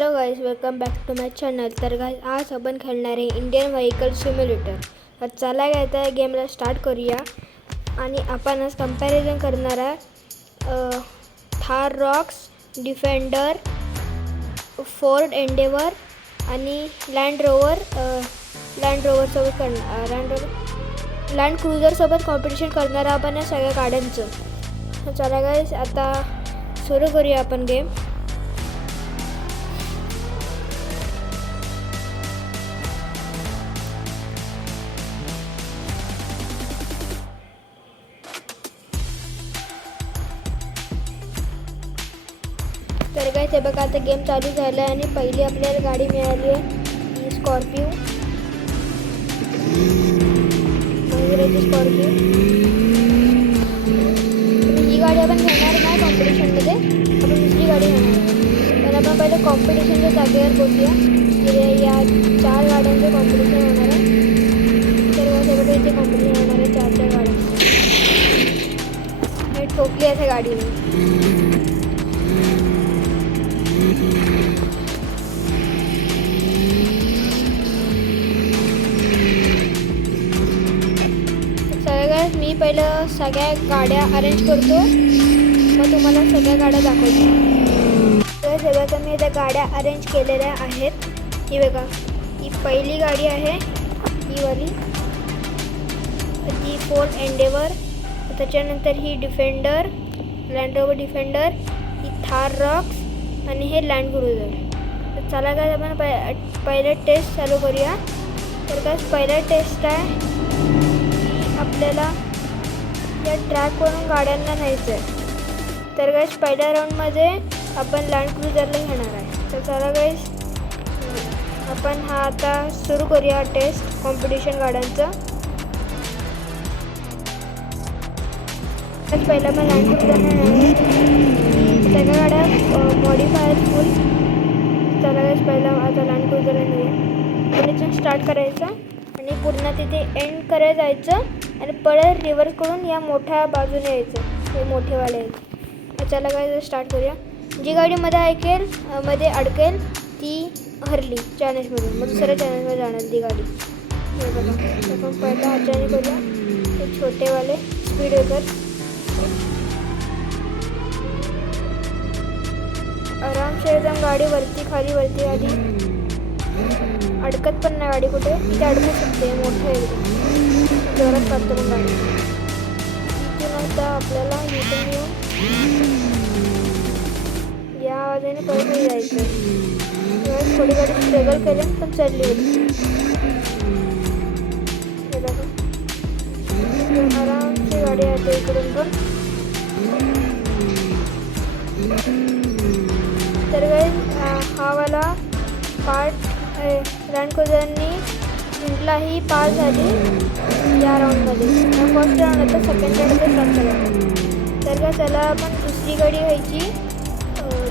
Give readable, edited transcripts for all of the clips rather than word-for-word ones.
Hello guys, welcome back to my channel. तर guys आज आपण खेळणार आहे इंडियन व्हेकल सिम्युलेटर. तर चला काय तर गेमला स्टार्ट करूया. आणि आपण आज कंपॅरिझन करणार आहे Thar Roxx, defender, Ford Endeavour आणि लँड रोवरसोबत लँड क्रुझरसोबत कॉम्पिटिशन करणार आहे आपण या सगळ्या गाड्यांचं. तर चला गाईज आता सुरू करूया आपण गेम. तर काय ते बघा आता गेम चालू झाला आहे आणि पहिली आपल्याला गाडी मिळाली आहे ही स्कॉर्पिओ. ही गाडी आपण घेणार नाही कॉम्पिटिशनमध्ये, आपण दुसरी गाडी घेणार आहे. तर आपण पहिले कॉम्पिटिशनच्या जागेवर पोहोचूया. या 4 गाड्यांचं कॉम्पिटिशन होणार आहे. तर सगळं इथे कॉम्पिटिशन होणार आहे 4 गाड्यांचं. हे ठोकली आहे त्या गाडीने. मी पहिलं सगळ्या गाड्या अरेंज करतो, मग तुम्हाला सगळ्या गाड्या दाखवतो. तर सगळ्या मी त्या गाड्या अरेंज केलेल्या आहेत. ही बघा, ही पहिली गाडी आहे ही वाली, ती फोर्ड एंडेवर. त्याच्यानंतर ही डिफेंडर, लँड रोवर डिफेंडर, ही थार रॉक्स आणि हे लँड क्रुझर. तर चला काय आपण पहिलं टेस्ट चालू करूया. तर काय पहिला टेस्ट आहे आपल्याला या ट्रॅकवरून गाड्यांना न्यायचं आहे. तर गाईस पहिल्या राऊंडमध्ये आपण लँड क्रुझरला घेणार आहे. तर चला गाईस आपण हा आता सुरू करूया टेस्ट कॉम्पिटिशन गाड्यांचं. पहिला आपण लँड क्रुझरला सगळ्या गाड्या मॉडिफायर फुल. चला गाईस पहिला आता लँड क्रुझरला नेऊया. आपण इथून स्टार्ट करायचं आणि पूर्ण तिथे एंड करायला जायचं आणि परत रिव्हर्स करून या मोठ्या बाजूने यायचं, हे मोठेवाले आहेत. चला काय स्टार्ट करूया. जी गाडी मध्ये अडकेल ती हरली चॅलेंजमधून, मग दुसऱ्या चॅलेंजमध्ये जाणार ती गाडी. हे बघा आपण पहिला हा चॅलेंज करूया. हे छोटेवाले स्पीड ब्रेकर. आरामशीर एकदम गाडी वरती खाली अडकत पण नाही गाडी कुठे, इथे अडकू शकते. मोठं एकदम जोरात काढतो पण गाडी. इथून आता आपल्याला इथून येऊन या आवाजाने परत जायचं. थोडी गाडी स्ट्रगल केली पण चालली होती. आरामची गाडी आहे इकडून पण. तर हा वाला पार्ट लँड क्रुझरनी जिंकला, ही पास झाली या राऊंडमध्ये. फर्स्ट राऊंड होतं, सेकंड राऊंडमध्ये स्टार्ट करायचं. तर काय चला आपण दुसरी गाडी घ्यायची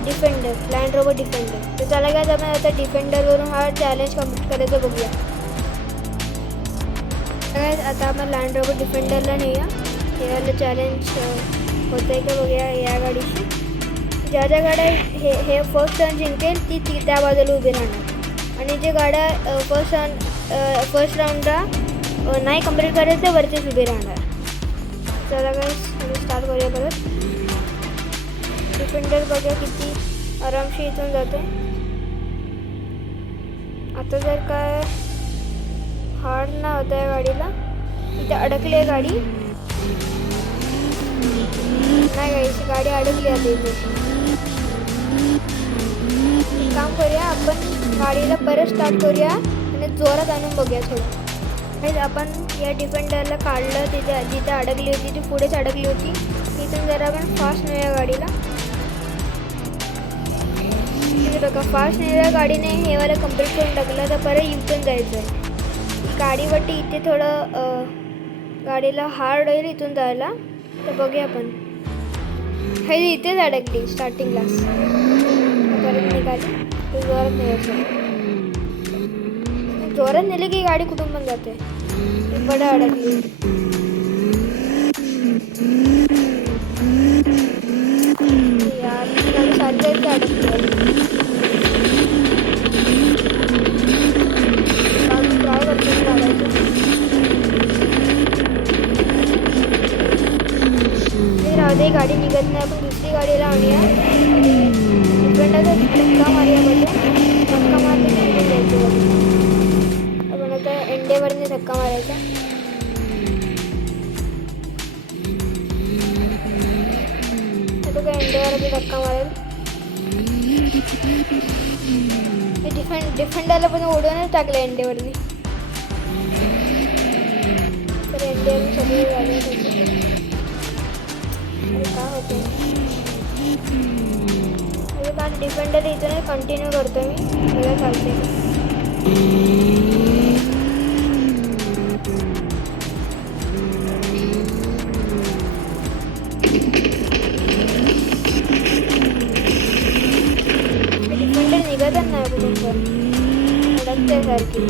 डिफेंडर, लँड रोवर डिफेंडर. तर चला काय आपण आता डिफेंडरवरून हा चॅलेंज कम्प्लीट करायचं बघूया. काय आता आपण लँड रोवर डिफेंडरला नेऊया. हे चॅलेंज होतं आहे का बघूया या गाडीशी. ज्या गाड्या हे फर्स्ट राऊंड जिंकेल ती त्या बाजूला उभी राहणार. आणि जे गाड्या फर्स्ट राऊंडला नाही कंप्लीट करायचं ते वरतीच उभे राहणार. चला काय स्टार्ट करूया परत. डिफेंडर बघा किती आरामशी इथून जातो. आता जर काय हार्ड ना होतं या गाडीला, इथे अडकली आहे गाडी. नाही गाडीची गाडी अडकली आहे इथे. काम करूया, आपण गाडीला परत स्टार्ट करूया आणि जोरात आणून बघूया थोडं. आपण या डिफेंडरला काढलं, जिथे अडकली होती ती पुढेच अडकली होती. तिथून जरा आपण फास्ट नेऊया गाडीला. तिथे बघा फास्ट नेल्या गाडीने हे वाला कंप्लीट करून टाकलं. तर परत इथून जायचं आहे. गाडीवरती इथे थोडं गाडीला हार्ड होईल इथून जायला. तर बघूया आपण. हे इथेच अडकली स्टार्टिंगला, परत निघाली. तर जोरात न्यायचं. जोरात नेले की गाडी कुठून पण जाते. बडं अडकली. यार गाडी सारखी अडकली. निघत नाही, आपण दुसरी गाडीला आणूया आणि डिफेंडरचा धक्का मारूया बघूया. धक्का मारले की निघून जायचं बघा. आपण आता एंडेवरने धक्का मारायचा. आता काय एंडेवर आधी धक्का मारेल. डिफेंडरला पण ओढूनच टाकलं एंडेवरनी. तर एंडेवर सगळे झाले त्याचे. अरे काय होतं म्हणजे का डिफेंडर इथूनच कंटिन्यू करतो मी. मला चालते डिफेंडर निघतच नाही कुठून पण अडकत्यासारखी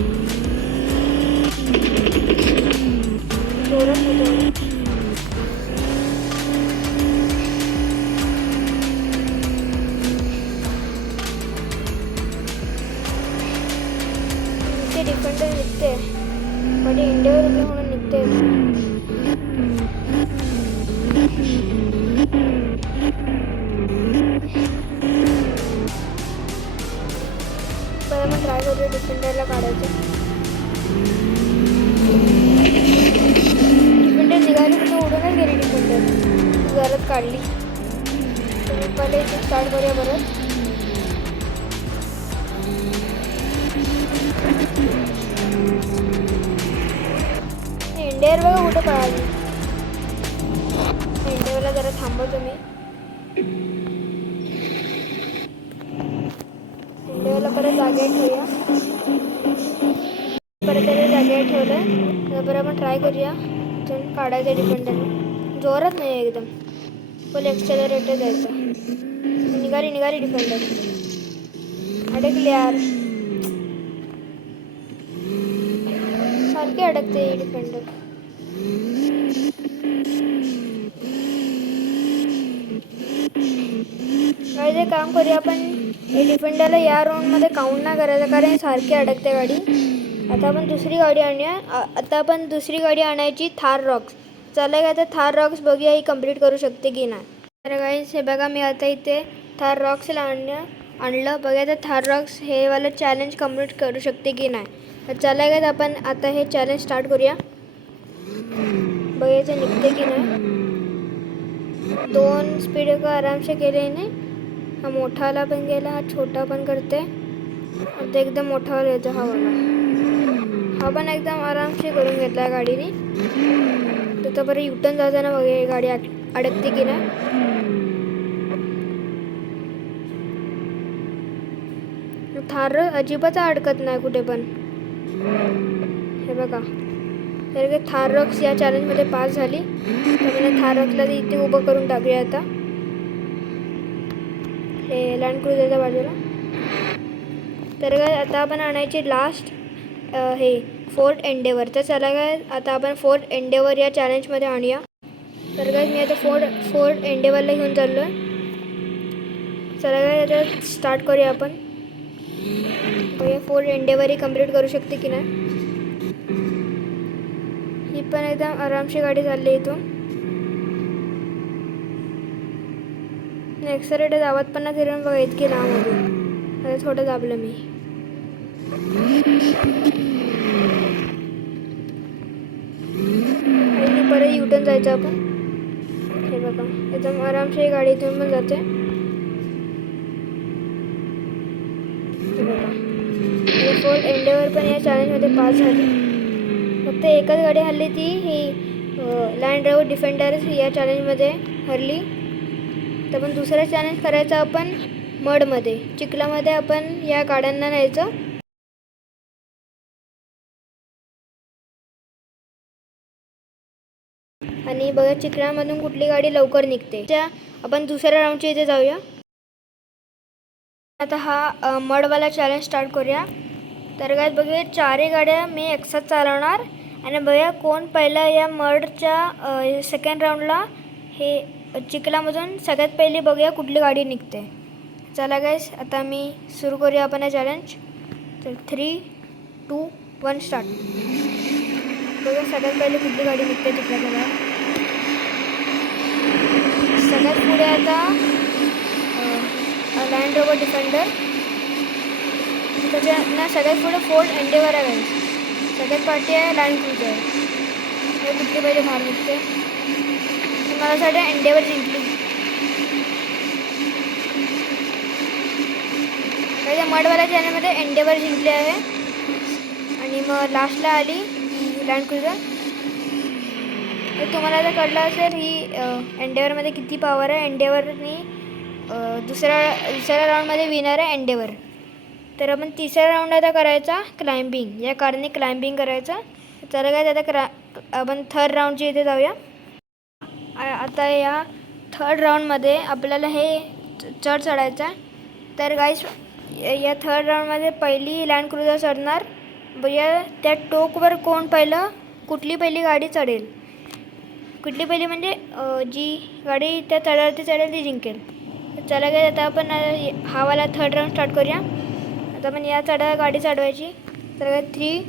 जोरात होतो. डिफेंडर निघते पण इंडियावर उभी म्हणून निघते. बरं मग ट्राय करूया डिफेंडरला काढायचं. डिफेंडर निघाली पण उडूनच गेली. डिफेंडर जरात काढली. तर पहिले इथे स्टार्ट करूया परत. इंडियावर बघा कुठं पळाली. इंडियाला जरा थांबवतो मी. इंडियाला परत जागेवर ठेवूया. परत त्याला जागेवर ठेवलं. बरं आपण ट्राय करूया काढायचं डिफेंडरला. जोरात नाही एकदम फुल एक्सेलरेटर द्यायचा. निघाली डिफेंडर. अडकली यार. सारखी अडकते डिफेंडर. काय काम करूया आपण डिफेंडरला या राऊंडमध्ये काउंट नाही करायचं कारण सारखी अडकते गाडी. आता आपण दुसरी गाडी आणूया. आता आपण दुसरी गाडी आणायची थार रॉक्स. चला का आता थार रॉक्स बघूया ही कंप्लीट करू शकते की नाही. तर गाईस हे बघा मी आता इथे थार रॉक्सला आणलं. बघा तर थार रॉक्स हे वाला चॅलेंज कंप्लीट करू शकते की नाही. तर चला का आपण आता हे चॅलेंज स्टार्ट करूया. बघायचं निघते की नाही. 2 स्पीड का आरामसे केले नाही. हा मोठाला पण गेला, हा छोटा पण करते. आता एकदम मोठावाला येतो हा वाला. हा पण एकदम आरामसे करून घेतला गाडीने. तर बरं युटर्न जाताना बघा गाडी अडकते की नाही. थार अजिबात अडकत नाही कुठे पण. हे बघा तर थार रॉक्स या चॅलेंजमध्ये पास झाली. तर मी थार रॉक्सला इथे उभं करून टाकूया. आता हे लँड क्रुझरच्या बाजूला. तर काय आता आपण आणायची लास्ट हे फोर्ट एंडेवर. तर चला काय आता आपण फोर्ट एंडेवर या चॅलेंजमध्ये आणूया. तर काय मी आता फोर्ट एंडेवरला घेऊन चाललो आहे. चला काय आता स्टार्ट करूया आपण. बघूया फोर्ट एंडेवर ही कंप्लीट करू शकते की नाही. ही पण एकदम आरामशी गाडी चालली इथून. एक्सरेटर दाबत पण ना फिरून बघा इतकी लांब होती. आता थोडं दाबलं मी. आणि परत युटर्न जायचं आपण. हे बघा एकदम आरामशी गाडी इथून पण जाते. हे बघा फोर्ट एंडेवर पण या चॅलेंजमध्ये पास झाली. फक्त एकच गाडी हरली ती ही लँड रोवर डिफेंडर या चॅलेंजमध्ये हरली. तर पण दुसरा चॅलेंज करायचा आपण मडमध्ये चिखलामध्ये आपण या गाड्यांना न्यायचं. आणि बघा चिखलामधून कुठली गाडी लवकर निघते. त्या आपण दुसऱ्या राऊंडच्या इथे जाऊया. आता हा मडवाला चॅलेंज स्टार्ट करूया. तर काय बघूया 4 गाड्या मी एकसाथ चालवणार आणि बघूया कोण पहिला या मडच्या सेकंड राऊंडला हे चिखलामधून सगळ्यात पहिली बघूया कुठली गाडी निघते. चला गाईस आता मी सुरू करूया आपण हे चॅलेंज. तर 3, 2, 1 स्टार्ट. बघा सगळ्यात पहिली कुठली गाडी निघते चिखलाच्या बाहेर. सगळ्यात पुढे आता लँड रोवर डिफेंडर. त्याच्या ना सगळ्यात पुढे फोर्ड एंडेवर आहे गाईस. सगळ्यात पाठी आहे लँड क्रुझर. हे कुठली पहिले बाहेर निघते. मला सध्या एंडेवर जिंकली. त्या मडवाल्या चॅनलमध्ये एंडेवर जिंकले आहे आणि मग लास्टला आली ही लँड क्रुझर. तर तुम्हाला आता कळलं असेल ही एंडेवरमध्ये किती पॉवर आहे. एंडेवरनी दुसऱ्या राऊंडमध्ये विनर आहे एंडेवर. तर आपण तिसरा राऊंड आता करायचा क्लाइम्बिंग. या कारने क्लाइम्बिंग करायचं. चला काय आता आपण थर्ड राऊंडची इथे जाऊया. आता या थर्ड राऊंडमध्ये आपल्याला हे चढायचं आहे. तर गाईस या थर्ड राऊंडमध्ये पहिली लँड क्रुझर चढणार. भैया त्या टोकवर कोण कुठली पहिली गाडी चढेल. कुठली पहिली म्हणजे जी गाडी त्या चढावरती चढेल ती जिंकेल. चला काय आता आपण हावाला थर्ड राऊंड स्टार्ट करूया. आता आपण या गाडी चढवायची. तर काय 3,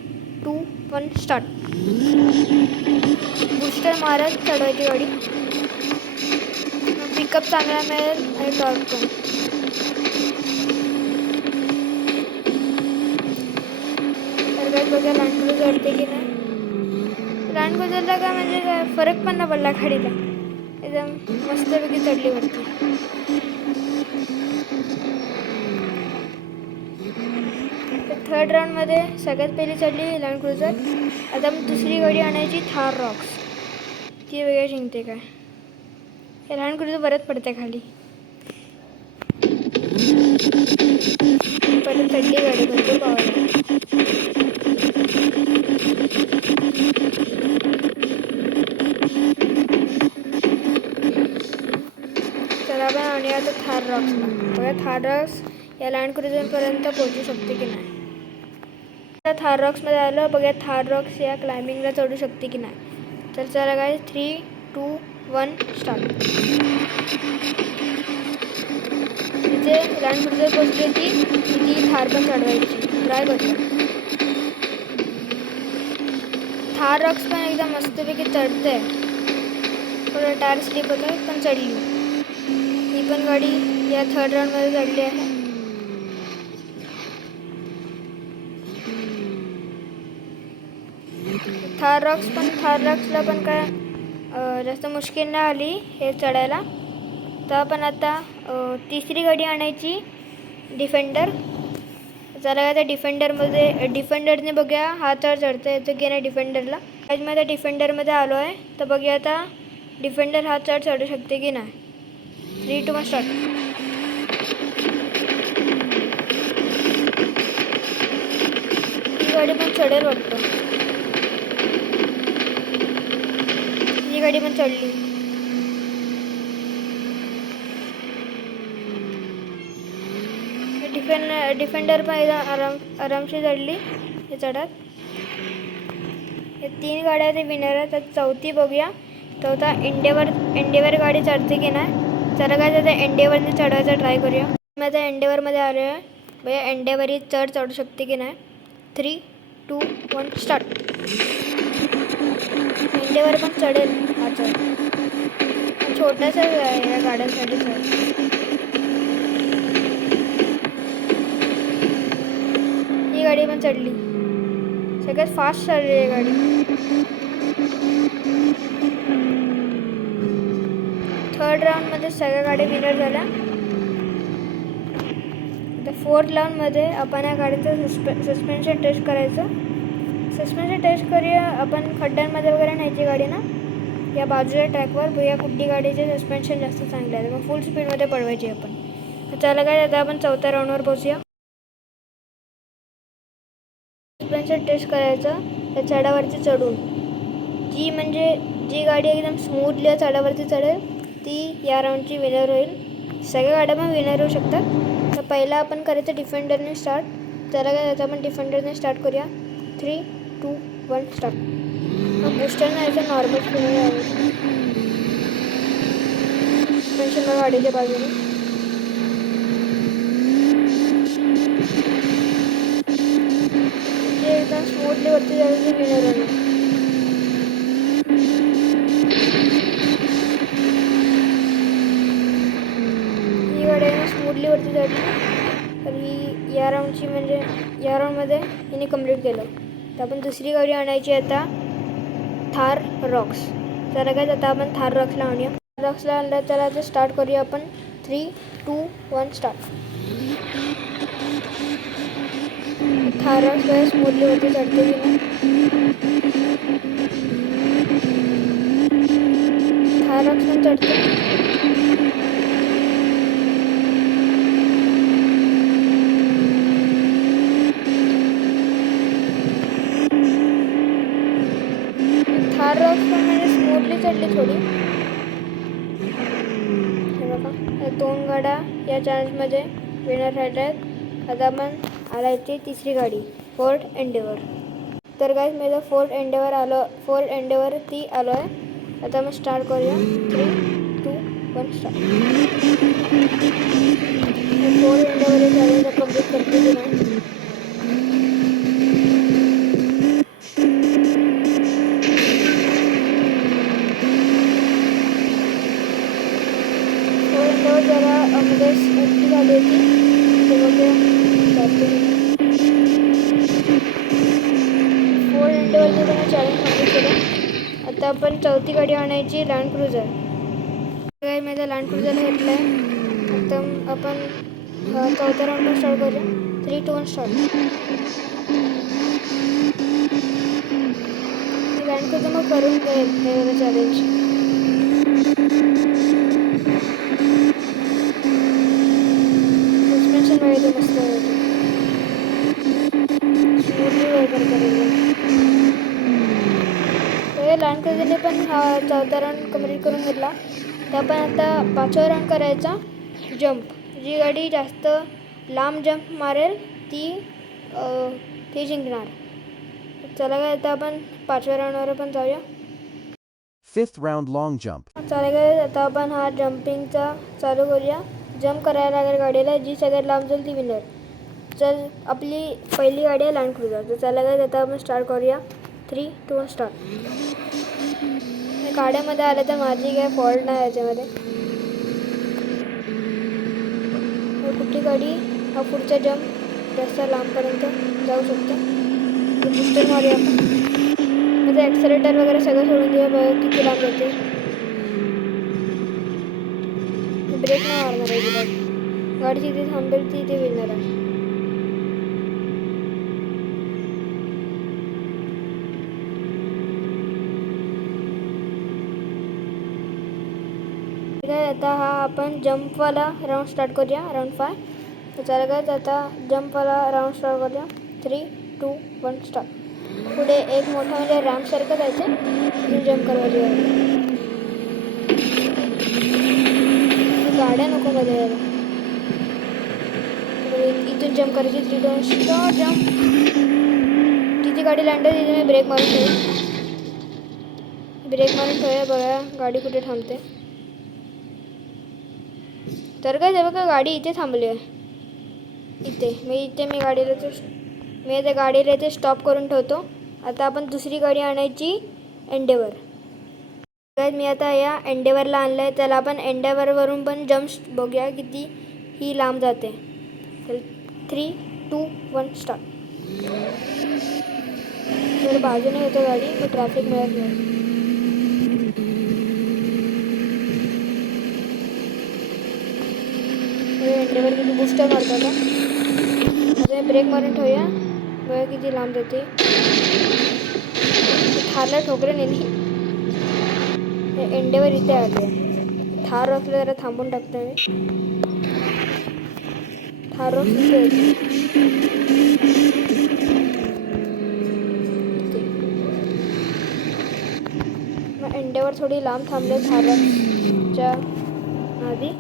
2, 1 स्टार्ट. बूस्टर मारत चढवायची गाडी. पिकअप चांगला मिळेल आणि टॉर्क पण. तर काय बघा लँड क्रुझर चढते की नाही. लँड क्रुझरला काय म्हणजे काय फरक पण नाही पडला गाडीला. एकदम मस्तपैकी चढली वरती. थर्ड राऊंडमध्ये सगळ्यात पहिली चढली लँड क्रुझर. आता मग दुसरी गाडी आणायची थार रॉक्स. ती वेगळी जिंकते काय. हे लँड क्रुझर परत पडते खाली. परत चढली गाडी भरपूर पावर. चला आपण आणि आता थार रॉक्स. बघा थार रॉक्स या लँड क्रुझरपर्यंत पोहोचू शकते की नाही. थार रॉक्समध्ये आलं. बघा थार रॉक्स या क्लाइम्बिंगला चढू शकते की नाही. तर चला काय 3, 2, 1 स्टार्ट. तिथे लँड क्रुझर पोहोचली होती. ती थार पण चढवायची ट्राय करतो. थार रॉक्स पण एकदम मस्तपैकी चढते. थोडं टायर स्लिप होतं पण चढली. ही पण गाडी या थर्ड राऊंडमध्ये चढली आहे. थार रॉक्सला पण काय जास्त मुश्किल नाही आली हे चढायला. तर आपण आता तिसरी गाडी आणायची डिफेंडर. जरा आता डिफेंडरने बघूया हा चढता येतो की नाही डिफेंडरला. आज मी आता डिफेंडरमध्ये आलो आहे. तर बघूया आता डिफेंडर हा चढू शकते की नाही. 3, 2, 1 स्टार्ट. ही गाडी पण चढेल वाटतं. ही गाडी पण चढली. डिफेंडर पण एकदम आरामशी चढली हे चढत. हे 3 गाड्या ते विनर आहेत. तर चौथी बघूया. चौथा एंडेवर गाडी चढते की नाही. चला काय आता एंडेवरने चढवायचा ट्राय करूया. मी आता एंडेवरमध्ये आलो आहे. भैया एंडेवर ही चढू शकते की नाही. 3, 2, 1 स्टार्ट. एंडेवर पण चढेल हा चढ. छोटासा आहे या गाड्यांसाठी चढ. ही गाडी पण चढली. सगळ्यात फास्ट चालली आहे गाडी. थर्ड राऊंडमध्ये सगळ्या गाड्या विनर झाल्या. आता फोर्थ राऊंडमध्ये आपण या गाडीचं सस्पेन्शन टेस्ट करायचं. सस्पेन्शन टेस्ट करूया आपण खड्ड्यांमध्ये वगैरे न्यायची गाडी ना. या बाजूच्या ट्रॅकवर भैया कुठली गाडीचे सस्पेन्शन जास्त चांगले आहे. मग फुल स्पीडमध्ये पळवायची आपण. चला काय आता आपण चौथ्या राऊंडवर पोहोचूया. सस्पेन्शन टेस्ट करायचं त्या चढावरती चढून. जी गाडी एकदम स्मूथली या चढावरती चढेल ती या राऊंडची विनर होईल. सगळ्या गाड्या पण विनर होऊ शकतात. तर पहिला आपण करायचं डिफेंडरने स्टार्ट. चला काय आता आपण डिफेंडरने स्टार्ट करूया. 3, 2, 1 स्टार्ट. मग बूस्टरने यायचं नॉर्मल स्पीडमध्ये यावं. सस्पेन्शन गाडीच्या बाजूने एकदम स्मूथली वरती जायचं विनर होईल. गाडी स्मूथली वरती चढली. तर ही या राऊंडची म्हणजे या राऊंडमध्ये हिने कंप्लीट केलं. तर आपण दुसरी गाडी आणायची आता थार रॉक्स. चला काय आता आपण थार रॉक्सला आणूया. रॉक्सला आणलं त्याला आता स्टार्ट करूया आपण. 3, 2, 1 स्टार्ट. थार रॉक्स स्मूथली वरती चढते की थार रॉक्स पण चढते. थार रॉक्स पण म्हणजे स्मूथली चढली थोडी. हे बघा या 2 गाड्या या चॅलेंजमध्ये विनर राहिल्या आहेत. आता आपण आला येते तिसरी गाडी फोर्ड एंडेवर. तर गाईज मी आता फोर्ड एंडेवर ती आलो आहे. आता मग स्टार्ट करूया. 3, 2, 1 start. Ford Endeavour challenge complete करते की नाही. जरा मध्ये उलटी झाली होती तेव्हा जाते. फोर्ड एंडेवरती पण चॅलेंज कंप्लीट केलं. आता आपण चौथी गाडी आणायची लँड क्रुझर. काही माझा लँड क्रुझरला घेतला आहे. आता आपण चौथ्या राऊंडला स्टार्ट करूया. 3, 2, 1 स्टार्ट. लँड क्रुझर मग करून जाईल हे चॅलेंज. सस्पेन्शन वगैरे मस्त होते. स्मूथली वगैरे करेल. तर लँड क्रुझरने पण हा चौथा राऊंड कंप्लीट करून घेतला. तर आपण आता 5वा राऊंड करायचा जंप. जी गाडी जास्त लांब जंप मारेल ती जिंकणार. चला काय आता आपण 5व्या राऊंडवर पण जाऊया. 5th round long jump. चला काय आता आपण हा जम्पिंगचा चालू करूया. जंप करायला लागेल गाडीला. जी सगळ्यात लांब जाईल ती विनर. चल आपली पहिली गाडी आहे लँड क्रुझर. तर चला काय आता आपण स्टार्ट करूया. 3, 2, 1 स्टार्ट. गाड्यामध्ये आलं तर माझी काय फॉल्ट नाही याच्यामध्ये. कुठली गाडी हा पुढचा जंप जास्त लांबपर्यंत जाऊ शकतो. बुस्टर मारूया आपण. माझं ॲक्सेलेटर वगैरे सगळं सोडून देऊया. बघा किती लांब जाते. ब्रेक नाही मारणार आहे तिला. गाडी जिथे थांबेल ती विनर आहे. आता हा आपण जंपवाला राऊंड स्टार्ट करूया. राऊंड 5. तर चला काय आता जंपवाला राऊंड स्टार्ट करूया. 3, 2, 1 स्टार्ट. पुढे एक मोठा म्हणजे रॅम्पसारखं जायचं. इथून जंप करायची गाड्या नको मध्ये यायला. इथून जंप करायची. 3, 2, 1 स्टार्ट. जंप. तिथे गाडी लँड होईल तिथे मी ब्रेक मारून ठेवूया. बघा गाडी कुठे थांबते. तर काय जेव्हा का गाडी इथे थांबली आहे. मी आता गाडीला इथे स्टॉप करून ठेवतो. आता आपण दुसरी गाडी आणायची एंडेवर. तर मी आता या एंडेवरला आणलं आहे. त्याला आपण एंडेवरवरून पण जम्प बघूया किती ही लांब जाते. तर 3, 2, 1 स्टार्ट. तर बाजूने येतो गाडी. मग ट्रॅफिक मिळत नाही. एंडेवर किती बुस्टर मारतो आता. आता ब्रेक मारून ठेवूया. बघा किती लांब जाते. थारला ठोकरे नेली. एंडेवर इथे आले. थार रॉक्सला जरा थांबून टाकतो मी. थार रॉक्स इथे मग एंडेवर थोडी लांब थांबले थार रॉक्सच्या आधी.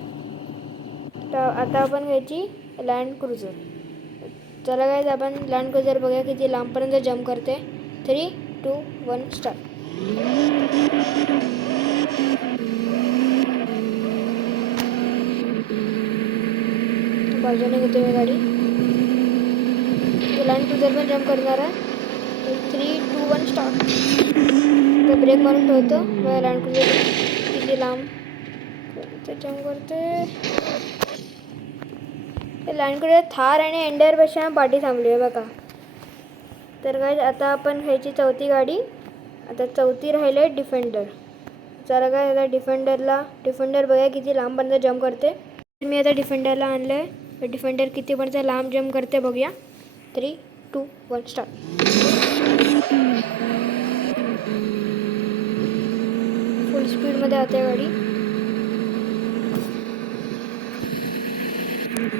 तर आता आपण घ्यायची लँड क्रुझर. चला काय आपण लँड क्रुझर बघूया किती लांबपर्यंत जंप करते. 3, 2, 1 स्टार्ट. बाजूने घेतो मी गाडी. लँड क्रुझर पण जंप करणार आहे. 3, 2, 1 स्टार्ट. तर ब्रेक मारून ठेवतो. लँड क्रुझर किती लांब जंप करते. लँड क्रुझर थार आणि एंडेअरपेक्षा पाठी थांबली आहे बघा. तर गाईज आता आपण घ्यायची चौथी गाडी. आता चौथी राहिले डिफेंडर. चला काय आता डिफेंडर बघा किती लांबपर्यंत जम्प करते. मी आता डिफेंडरला आणलं आहे. डिफेंडर कितीपर्यंत लांब जम्प करते बघूया. 3, 2, 1 स्टार्ट. फुल स्पीडमध्ये आते गाडी.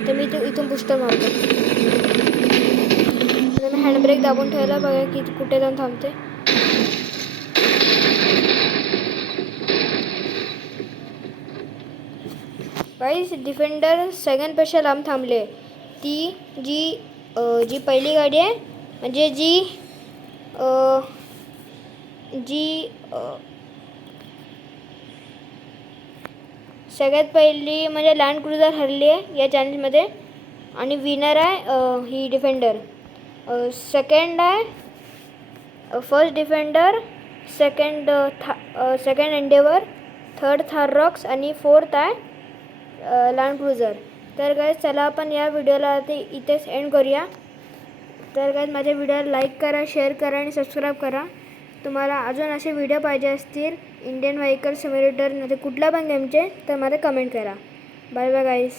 तर मी इथून बुस्टर मारतो. तर मी हँडब्रेक दाबून ठेवला बघा की कुठे जाऊन थांबते. गाईस डिफेंडर सेकंडपेक्षा लांब थांबले. ती जी पहिली गाडी आहे म्हणजे सगळ्यात पहिली म्हणजे लँड क्रुझर हरली आहे या चॅलेंजमध्ये आणि विनर आहे ही डिफेंडर. सेकंड आहे first defender, second Endeavour, third Thar Roxx आणि फोर्थ आहे लँड क्रुझर. तर गाईज चला आपण या व्हिडिओला इथेच एंड करूया. तर गाईज माझ्या व्हिडिओला लाईक करा, शेअर करा आणि सबस्क्राईब करा. तुम्हाला अजून असे व्हिडिओ पाहिजे असतील इंडियन व्हेकल सिम्युलेटर नाही कुठला पण गेमचे तर मला कमेंट करा. Bye bye guys.